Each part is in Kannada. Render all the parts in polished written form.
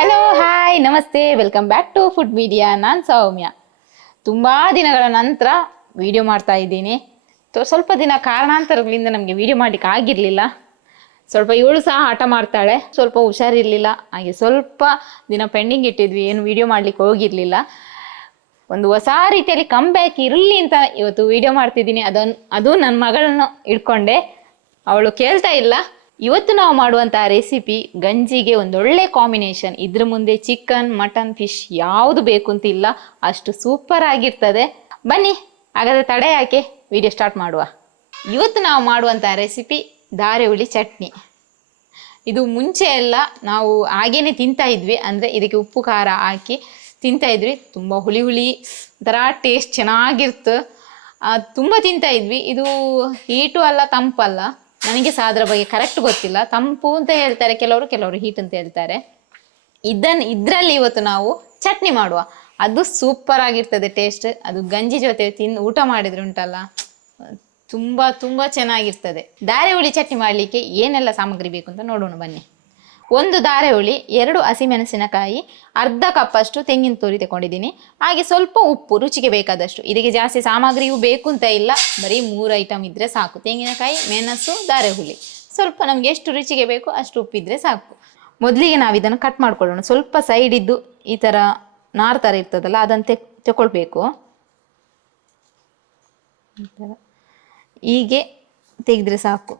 ಹಲೋ ಹಾಯ್ ನಮಸ್ತೆ, welcome back to food media. ನಾನು ಸೌಮ್ಯ. ತುಂಬ ದಿನಗಳ ನಂತರ ವಿಡಿಯೋ ಮಾಡ್ತಾ ಇದ್ದೀನಿ. ಸ್ವಲ್ಪ ದಿನ ಕಾರಣಾಂತರಗಳಿಂದ ನಮಗೆ ವಿಡಿಯೋ ಮಾಡಲಿಕ್ಕೆ ಆಗಿರಲಿಲ್ಲ. ಸ್ವಲ್ಪ ಇವಳು ಸಹ ಹಠ ಮಾಡ್ತಾಳೆ, ಸ್ವಲ್ಪ ಹುಷಾರಿರಲಿಲ್ಲ, ಹಾಗೆ ಸ್ವಲ್ಪ ದಿನ ಪೆಂಡಿಂಗ್ ಇಟ್ಟಿದ್ವಿ, ಏನು ವಿಡಿಯೋ ಮಾಡಲಿಕ್ಕೆ ಹೋಗಿರಲಿಲ್ಲ. ಒಂದು ಹೊಸ ರೀತಿಯಲ್ಲಿ ಕಮ್ ಬ್ಯಾಕ್ ಇರಲಿ ಅಂತ ಇವತ್ತು ವಿಡಿಯೋ ಮಾಡ್ತಿದ್ದೀನಿ. ಅದು ನನ್ನ ಮಗಳನ್ನು ಇಟ್ಕೊಂಡೆ. ಅವಳು ಕೇಳ್ತಾ ಇಲ್ಲ. ಇವತ್ತು ನಾವು ಮಾಡುವಂತಹ ರೆಸಿಪಿ ಗಂಜಿಗೆ ಒಂದೊಳ್ಳೆ ಕಾಂಬಿನೇಷನ್. ಇದ್ರ ಮುಂದೆ ಚಿಕನ್, ಮಟನ್, ಫಿಶ್ ಯಾವುದು ಬೇಕು ಅಂತಿಲ್ಲ, ಅಷ್ಟು ಸೂಪರ್ ಆಗಿರ್ತದೆ. ಬನ್ನಿ ಹಾಗಾದ್ರೆ ತಡೆ ಯಾಕೆ, ವಿಡಿಯೋ ಸ್ಟಾರ್ಟ್ ಮಾಡುವ. ಇವತ್ತು ನಾವು ಮಾಡುವಂತಹ ರೆಸಿಪಿ ಧಾರೆಹುಳಿ ಚಟ್ನಿ. ಇದು ಮುಂಚೆ ಎಲ್ಲ ನಾವು ಹಾಗೇನೆ ತಿಂತಾ ಇದ್ವಿ, ಅಂದರೆ ಇದಕ್ಕೆ ಉಪ್ಪು ಖಾರ ಹಾಕಿ ತಿಂತಾ ಇದ್ವಿ. ತುಂಬ ಹುಳಿ ಹುಳಿ ಒಂಥರ ಟೇಸ್ಟ್ ಚೆನ್ನಾಗಿರ್ತು, ತುಂಬ ತಿಂತಾ ಇದ್ವಿ. ಇದು ಹೀಟು ಅಲ್ಲ, ತಂಪಲ್ಲ, ನನಗೆ ಸಹ ಅದರ ಬಗ್ಗೆ ಕರೆಕ್ಟ್ ಗೊತ್ತಿಲ್ಲ. ತಂಪು ಅಂತ ಹೇಳ್ತಾರೆ ಕೆಲವರು ಹೀಟ್ ಅಂತ ಹೇಳ್ತಾರೆ. ಇದರಲ್ಲಿ ಇವತ್ತು ನಾವು ಚಟ್ನಿ ಮಾಡುವ. ಅದು ಸೂಪರ್ ಆಗಿರ್ತದೆ ಟೇಸ್ಟ್. ಅದು ಗಂಜಿ ಜೊತೆ ಊಟ ಮಾಡಿದ್ರೆ ಉಂಟಲ್ಲ, ತುಂಬ ತುಂಬ ಚೆನ್ನಾಗಿರ್ತದೆ. ಧಾರೆಹುಳಿ ಚಟ್ನಿ ಮಾಡಲಿಕ್ಕೆ ಏನೆಲ್ಲ ಸಾಮಗ್ರಿ ಬೇಕು ಅಂತ ನೋಡೋಣ ಬನ್ನಿ. ಒಂದು ಧಾರೆಹುಳಿ, 2 ಹಸಿಮೆಣಸಿನಕಾಯಿ, ಅರ್ಧ ಕಪ್ಪಷ್ಟು ತೆಂಗಿನ ತುರಿ ತಗೊಂಡಿದ್ದೀನಿ. ಹಾಗೆ ಸ್ವಲ್ಪ ಉಪ್ಪು ರುಚಿಗೆ ಬೇಕಾದಷ್ಟು. ಇದಕ್ಕೆ ಜಾಸ್ತಿ ಸಾಮಗ್ರಿಯೂ ಬೇಕು ಅಂತ ಇಲ್ಲ, ಬರೀ 3 ಐಟಮ್ ಇದ್ದರೆ ಸಾಕು. ತೆಂಗಿನಕಾಯಿ, ಮೆಣಸು, ಧಾರೆಹುಳಿ. ಸ್ವಲ್ಪ ನಮಗೆ ಎಷ್ಟು ರುಚಿಗೆ ಬೇಕು ಅಷ್ಟು ಉಪ್ಪಿದ್ರೆ ಸಾಕು. ಮೊದಲಿಗೆ ನಾವು ಇದನ್ನು ಕಟ್ ಮಾಡ್ಕೊಳ್ಳೋಣ. ಸ್ವಲ್ಪ ಸೈಡ್ ಇದ್ದು ಈ ಥರ ನಾರು ಥರ ಇರ್ತದಲ್ಲ, ಅದನ್ನು ತಗೊಳ್ಬೇಕು. ಹೀಗೆ ತೆಗೆದ್ರೆ ಸಾಕು.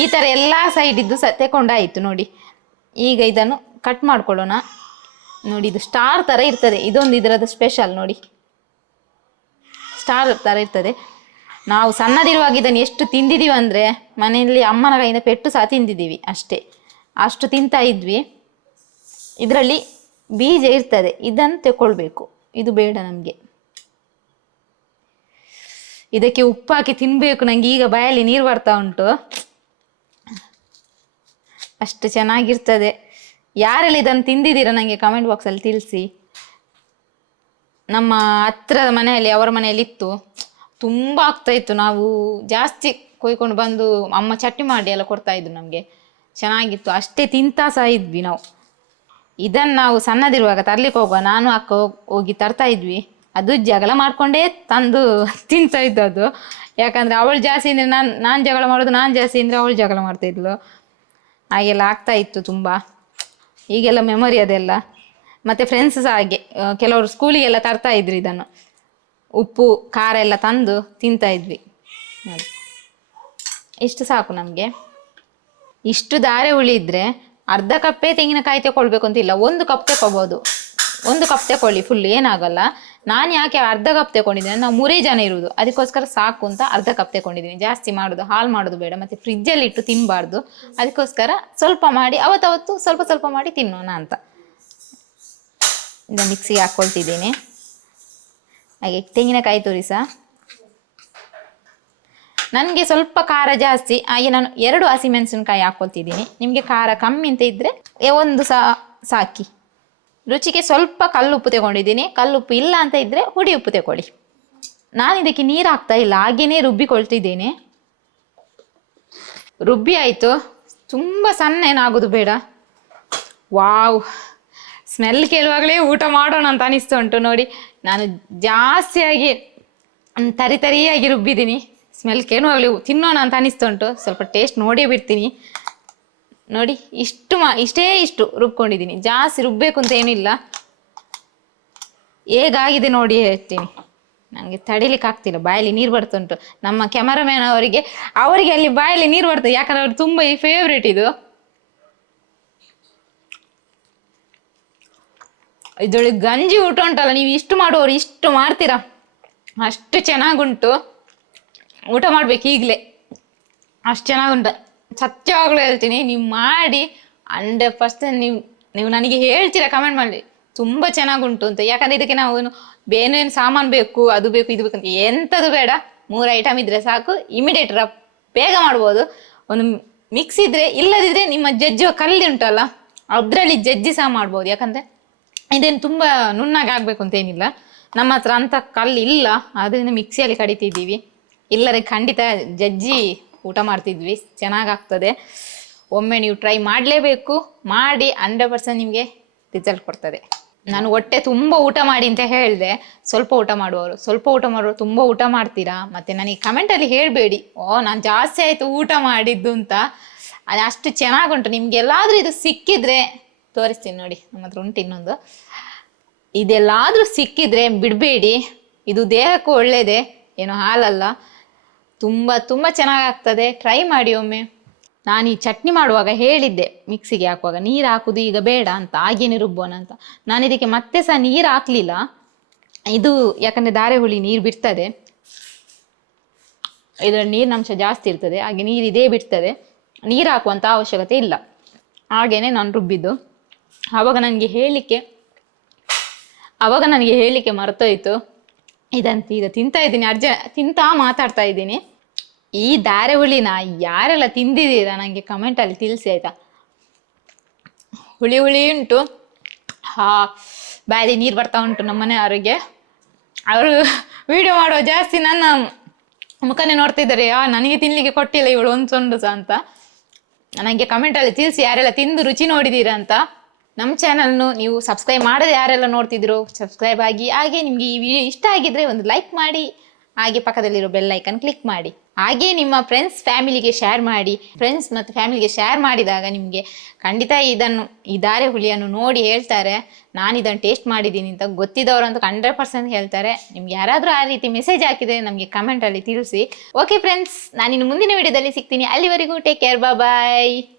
ಈ ಥರ ಎಲ್ಲ ಸೈಡಿದ್ದು ತಗೊಂಡಾಯಿತು ನೋಡಿ. ಈಗ ಇದನ್ನು ಕಟ್ ಮಾಡ್ಕೊಳ್ಳೋಣ. ನೋಡಿ, ಇದು ಸ್ಟಾರ್ ಥರ ಇರ್ತದೆ. ಇದೊಂದು ಇದರದ್ದು ಸ್ಪೆಷಲ್ ನೋಡಿ, ಸ್ಟಾರ್ ಥರ ಇರ್ತದೆ. ನಾವು ಸಣ್ಣದಿರುವಾಗ ಇದನ್ನು ಎಷ್ಟು ತಿಂದಿದ್ದೀವಿ ಅಂದರೆ, ಮನೆಯಲ್ಲಿ ಅಮ್ಮನ ಕೈಯಿಂದ ಪೆಟ್ಟು ಸಹ ತಿಂದಿದ್ದೀವಿ. ಅಷ್ಟು ತಿಂತಾ ಇದ್ವಿ. ಇದರಲ್ಲಿ ಬೀಜ ಇರ್ತದೆ, ಇದನ್ನು ತಗೊಳ್ಬೇಕು. ಇದು ಬೇಡ ನಮಗೆ. ಇದಕ್ಕೆ ಉಪ್ಪು ಹಾಕಿ ತಿನ್ನಬೇಕು. ನನಗೆ ಈಗ ಬಾಯಲ್ಲಿ ನೀರು ಬರ್ತಾ ಉಂಟು, ಅಷ್ಟು ಚೆನ್ನಾಗಿರ್ತದೆ. ಯಾರೆಲ್ಲ ಇದನ್ನು ತಿಂದಿದ್ದೀರಾ ನನಗೆ ಕಮೆಂಟ್ ಬಾಕ್ಸಲ್ಲಿ ತಿಳಿಸಿ. ನಮ್ಮ ಹತ್ತಿರದ ಮನೆಯಲ್ಲಿ, ಅವರ ಮನೆಯಲ್ಲಿ ಇತ್ತು, ತುಂಬ ಆಗ್ತಾಯಿತ್ತು. ನಾವು ಜಾಸ್ತಿ ಕೊಯ್ಕೊಂಡು ಬಂದು ಅಮ್ಮ ಚಟ್ನಿ ಮಾಡಿ ಎಲ್ಲ ಕೊಡ್ತಾಯಿದ್ರು ನಮಗೆ. ಚೆನ್ನಾಗಿತ್ತು, ಅಷ್ಟೇ ತಿಂತಾ ಸಹ ಇದ್ವಿ ನಾವು. ಇದನ್ನು ನಾವು ಸಣ್ಣದಿರುವಾಗ ತರಲಿಕ್ಕೆ ಹೋಗುವ, ನಾನು ಅಕ್ಕ ಹೋಗಿ ತರ್ತಾ ಇದ್ವಿ. ಅದು ಜಗಳ ಮಾಡಿಕೊಂಡೇ ತಂದು ತಿಂತಾ ಇದ್ದದ್ದು. ಯಾಕಂದರೆ ಅವಳು ಜಾಸ್ತಿ ಅಂದರೆ ನಾನು ಜಗಳ ಮಾಡೋದು, ನಾನು ಜಾಸ್ತಿ ಅಂದರೆ ಅವಳು ಜಗಳ ಮಾಡ್ತಾಯಿದ್ಲು. ಹಾಗೆಲ್ಲ ಆಗ್ತಾ ಇತ್ತು ತುಂಬ. ಈಗೆಲ್ಲ ಮೆಮೊರಿ ಅದೆಲ್ಲ. ಮತ್ತು ಫ್ರೆಂಡ್ಸ್ ಸಹ ಹಾಗೆ, ಕೆಲವರು ಸ್ಕೂಲಿಗೆಲ್ಲ ತರ್ತಾ ಇದ್ರು ಇದನ್ನು. ಉಪ್ಪು ಖಾರ ಎಲ್ಲ ತಂದು ತಿಂತಾ ಇದ್ವಿ ನೋಡಿ. ಇಷ್ಟು ಸಾಕು ನಮಗೆ. ಇಷ್ಟು ಧಾರೆಹುಳಿ ಇದ್ದರೆ ಅರ್ಧ ಕಪ್ಪೇ ತೆಂಗಿನಕಾಯಿ ತಗೊಳ್ಬೇಕು ಅಂತಿಲ್ಲ, 1 ಕಪ್ ತಗೊಳ್ಬೋದು. 1 ಕಪ್ ತಗೊಳ್ಳಿ, ಫುಲ್ ಏನಾಗಲ್ಲ. ನಾನು ಯಾಕೆ ಅರ್ಧ ಕಪ್ ತಗೊಂಡಿದ್ದೀನಿ, ನಾವು 3 ಜನ ಇರುವುದು, ಅದಕ್ಕೋಸ್ಕರ ಸಾಕು ಅಂತ ಅರ್ಧ ಕಪ್ ತಗೊಂಡಿದ್ದೀನಿ. ಜಾಸ್ತಿ ಮಾಡೋದು, ಹಾಳು ಮಾಡೋದು ಬೇಡ, ಮತ್ತು ಫ್ರಿಜ್ಜಲ್ಲಿ ಇಟ್ಟು ತಿನ್ನಬಾರ್ದು. ಅದಕ್ಕೋಸ್ಕರ ಸ್ವಲ್ಪ ಮಾಡಿ ಅವತ್ತು ಸ್ವಲ್ಪ ಸ್ವಲ್ಪ ಮಾಡಿ ತಿನ್ನೋಣ ಅಂತ ಇದನ್ನು ಮಿಕ್ಸಿಗೆ ಹಾಕ್ಕೊಳ್ತಿದ್ದೀನಿ. ಹಾಗೆ ತೆಂಗಿನಕಾಯಿ ತುರಿ ಸಹ. ನನಗೆ ಸ್ವಲ್ಪ ಖಾರ ಜಾಸ್ತಿ, ಹಾಗೆ ನಾನು 2 ಹಸಿಮೆಣಸಿನಕಾಯಿ ಹಾಕ್ಕೊಳ್ತಿದ್ದೀನಿ. ನಿಮಗೆ ಖಾರ ಕಮ್ಮಿ ಅಂತ ಇದ್ದರೆ 1 ಸಹ ಸಾಕಿ. ರುಚಿಗೆ ಸ್ವಲ್ಪ ಕಲ್ಲುಪ್ಪು ತಗೊಂಡಿದ್ದೀನಿ. ಕಲ್ಲುಪ್ಪು ಇಲ್ಲ ಅಂತ ಇದ್ದರೆ ಹುಡಿ ಉಪ್ಪು ತಗೊಳ್ಳಿ. ನಾನು ಇದಕ್ಕೆ ನೀರು ಹಾಕ್ತಾ ಇಲ್ಲ, ಹಾಗೆಯೇ ರುಬ್ಬಿಕೊಳ್ತಿದ್ದೇನೆ. ರುಬ್ಬಿ ಆಯಿತು. ತುಂಬ ಸಣ್ಣ ಏನಾಗೋದು ಬೇಡ. ವಾವ್, ಸ್ಮೆಲ್ ಕೇಳುವಾಗಲೇ ಊಟ ಮಾಡೋಣ ಅಂತ ಅನಿಸ್ತಾ ಉಂಟು ನೋಡಿ. ನಾನು ಜಾಸ್ತಿಯಾಗಿ ತರಿಯಾಗಿ ರುಬ್ಬಿದ್ದೀನಿ. ಸ್ಮೆಲ್ ಕೇಳುವಾಗಲೇ ತಿನ್ನೋಣ ಅಂತ ಅನಿಸ್ತಾ ಉಂಟು. ಸ್ವಲ್ಪ ಟೇಸ್ಟ್ ನೋಡೇ ಬಿಡ್ತೀನಿ ನೋಡಿ. ಇಷ್ಟು ರುಬ್ಕೊಂಡಿದ್ದೀನಿ. ಜಾಸ್ತಿ ರುಬ್ಬಬೇಕು ಅಂತ ಏನಿಲ್ಲ. ಹೇಗಾಗಿದೆ ನೋಡಿ ಹೇಳ್ತೀನಿ. ನನಗೆ ತಡಿಲಿಕ್ಕೆ ಆಗ್ತಿಲ್ಲ, ಬಾಯಲ್ಲಿ ನೀರು ಬರ್ತುಂಟು. ನಮ್ಮ ಕ್ಯಾಮರಾಮ್ಯಾನ್ ಅವರಿಗೆ ಅಲ್ಲಿ ಬಾಯಲ್ಲಿ ನೀರು ಬರ್ತದೆ, ಯಾಕಂದ್ರೆ ಅವ್ರು ತುಂಬ ಫೇವ್ರೇಟ್ ಇದು. ಇದರೊಳಗೆ ಗಂಜಿ ಊಟ ಉಂಟಲ್ಲ, ನೀವು ಇಷ್ಟು ಮಾಡುವವರು ಇಷ್ಟು ಮಾಡ್ತೀರಾ, ಅಷ್ಟು ಚೆನ್ನಾಗುಂಟು. ಊಟ ಮಾಡ್ಬೇಕು ಈಗಲೇ, ಅಷ್ಟು ಚೆನ್ನಾಗುಂಟು. ಸತ್ಯವಾಗ್ಲೂ ಹೇಳ್ತೀನಿ, ನೀವು ಮಾಡಿ 100% ನೀವು ನನಗೆ ಹೇಳ್ತೀರಾ ಕಮೆಂಟ್ ಮಾಡಿ, ತುಂಬ ಚೆನ್ನಾಗುಂಟು ಅಂತ. ಯಾಕಂದರೆ ಇದಕ್ಕೆ ನಾವು ಬೇನೇನು ಸಾಮಾನು ಬೇಕು, ಅದು ಬೇಕು ಇದು ಬೇಕಂತ ಎಂಥದ್ದು ಬೇಡ. 3 ಐಟಮ್ ಇದ್ದರೆ ಸಾಕು, ಇಮಿಡಿಯೇಟ್ ಬೇಗ ಮಾಡ್ಬೋದು. ಒಂದು ಮಿಕ್ಸ್ ಇದ್ದರೆ, ಇಲ್ಲದಿದ್ದರೆ ನಿಮ್ಮ ಜಜ್ಜುವ ಕಲ್ಲಿ ಉಂಟಲ್ಲ, ಅದರಲ್ಲಿ ಜಜ್ಜಿ ಸಹ ಮಾಡ್ಬೋದು. ಯಾಕಂದರೆ ಇದೇನು ತುಂಬ ನುಣ್ಣಗೆ ಆಗಬೇಕು ಅಂತ ಏನಿಲ್ಲ. ನಮ್ಮ ಹತ್ರ ಅಂಥ ಕಲ್ಲು ಇಲ್ಲ, ಅದರಿಂದ ಮಿಕ್ಸಿಯಲ್ಲಿ ಕಡಿತಿದ್ದೀವಿ. ಇಲ್ಲರೆ ಖಂಡಿತ ಜಜ್ಜಿ ಊಟ ಮಾಡ್ತಿದ್ವಿ, ಚೆನ್ನಾಗಾಗ್ತದೆ. ಒಮ್ಮೆ ನೀವು ಟ್ರೈ ಮಾಡಲೇಬೇಕು, ಮಾಡಿ 100% ನಿಮಗೆ ರಿಸಲ್ಟ್ ಕೊಡ್ತದೆ. ನಾನು ಹೊಟ್ಟೆ ತುಂಬ ಊಟ ಮಾಡಿ ಅಂತ ಹೇಳಿದೆ, ಸ್ವಲ್ಪ ಊಟ ಮಾಡುವವರು ತುಂಬ ಊಟ ಮಾಡ್ತೀರಾ. ಮತ್ತು ನನಗೆ ಕಮೆಂಟಲ್ಲಿ ಹೇಳಬೇಡಿ, ನಾನು ಜಾಸ್ತಿ ಆಯಿತು ಊಟ ಮಾಡಿದ್ದು ಅಂತ. ಅದು ಅಷ್ಟು ಚೆನ್ನಾಗುಂಟು. ನಿಮ್ಗೆಲ್ಲಾದರೂ ಇದು ಸಿಕ್ಕಿದ್ರೆ ತೋರಿಸ್ತೀನಿ ನೋಡಿ, ನಮ್ಮ ಹತ್ರ ಉಂಟು ಇನ್ನೊಂದು. ಇದೆಲ್ಲಾದರೂ ಸಿಕ್ಕಿದ್ರೆ ಬಿಡಬೇಡಿ, ಇದು ದೇಹಕ್ಕೂ ಒಳ್ಳೆಯದೇ, ಏನೋ ಹಾಲಲ್ಲ. ತುಂಬ ತುಂಬ ಚೆನ್ನಾಗಾಗ್ತದೆ, ಟ್ರೈ ಮಾಡಿ ಒಮ್ಮೆ. ನಾನು ಈ ಚಟ್ನಿ ಮಾಡುವಾಗ ಹೇಳಿದ್ದೆ, ಮಿಕ್ಸಿಗೆ ಹಾಕುವಾಗ ನೀರು ಹಾಕುದು ಈಗ ಬೇಡ ಅಂತ, ಹಾಗೇನೆ ರುಬ್ಬೋಣ ಅಂತ. ನಾನು ಇದಕ್ಕೆ ಮತ್ತೆ ಸಹ ನೀರು ಹಾಕಲಿಲ್ಲ. ಇದು ಯಾಕಂದರೆ ಧಾರೆಹುಳಿ ನೀರು ಬಿಡ್ತದೆ, ಇದರಲ್ಲಿ ನೀರಿನಂಶ ಜಾಸ್ತಿ ಇರ್ತದೆ, ಹಾಗೆ ನೀರು ಇದೇ ಬಿಡ್ತದೆ. ನೀರು ಹಾಕುವಂಥ ಅವಶ್ಯಕತೆ ಇಲ್ಲ. ಹಾಗೇನೆ ನಾನು ರುಬ್ಬಿದ್ದು. ಆವಾಗ ನನಗೆ ಹೇಳಲಿಕ್ಕೆ ಮರ್ತೋಯ್ತು. ಇದಂತ ಈಗ ತಿಂತಾ ಇದ್ದೀನಿ, ತಿಂತಾ ಮಾತಾಡ್ತಾ ಇದ್ದೀನಿ. ಈ ಧಾರೆಹುಳಿನ ಯಾರೆಲ್ಲ ತಿಂದಿದ್ದೀರಾ ನನಗೆ ಕಮೆಂಟಲ್ಲಿ ತಿಳಿಸಿ ಆಯಿತಾ. ಹುಳಿ ಉಂಟು, ಬಾಯಲ್ಲಿ ನೀರು ಬರ್ತಾ ಉಂಟು. ನಮ್ಮ ಮನೆಯವರಿಗೆ, ಅವರು ವಿಡಿಯೋ ಮಾಡುವ ಜಾಸ್ತಿ ನನ್ನ ಮುಖನೇ ನೋಡ್ತಿದ್ದಾರೆ, ನನಗೆ ತಿನ್ನಲಿಕ್ಕೆ ಕೊಟ್ಟಿಲ್ಲ ಇವಳು ಒಂದು ಸಹ ಅಂತ. ನನಗೆ ಕಮೆಂಟಲ್ಲಿ ತಿಳಿಸಿ ಯಾರೆಲ್ಲ ತಿಂದು ರುಚಿ ನೋಡಿದ್ದೀರಾ ಅಂತ. ನಮ್ಮ ಚಾನಲ್ನು ನೀವು ಸಬ್ಸ್ಕ್ರೈಬ್ ಮಾಡದೆ ಯಾರೆಲ್ಲ ನೋಡ್ತಿದ್ರು ಸಬ್ಸ್ಕ್ರೈಬ್ ಆಗಿ. ಹಾಗೆ ನಿಮಗೆ ಈ ವಿಡಿಯೋ ಇಷ್ಟ ಆಗಿದ್ರೆ ಒಂದು ಲೈಕ್ ಮಾಡಿ, ಹಾಗೆ ಪಕ್ಕದಲ್ಲಿರೋ ಬೆಲ್ ಐಕನ್ ಕ್ಲಿಕ್ ಮಾಡಿ. ಹಾಗೆ ನಿಮ್ಮ ಫ್ರೆಂಡ್ಸ್ ಫ್ಯಾಮಿಲಿಗೆ ಶೇರ್ ಮಾಡಿ. ಫ್ರೆಂಡ್ಸ್ ಮತ್ತು ಫ್ಯಾಮಿಲಿಗೆ ಶೇರ್ ಮಾಡಿದಾಗ ನಿಮಗೆ ಖಂಡಿತ ಈ ಧಾರೆಹುಳಿಯನ್ನು ನೋಡಿ ಹೇಳ್ತಾರೆ, ನಾನು ಇದನ್ನು ಟೇಸ್ಟ್ ಮಾಡಿದ್ದೀನಿ ಅಂತ. ಗೊತ್ತಿದ್ದವರಂತೂ 100% ಹೇಳ್ತಾರೆ. ನಿಮ್ಗೆ ಯಾರಾದರೂ ಆ ರೀತಿ ಮೆಸೇಜ್ ಹಾಕಿದರೆ ನಮಗೆ ಕಮೆಂಟಲ್ಲಿ ತಿಳಿಸಿ. ಓಕೆ ಫ್ರೆಂಡ್ಸ್, ನಾನಿನ್ನು ಮುಂದಿನ ವಿಡಿಯೋದಲ್ಲಿ ಸಿಗ್ತೀನಿ. ಅಲ್ಲಿವರೆಗೂ ಟೇಕ್ ಕೇರ್, ಬಾಯ್.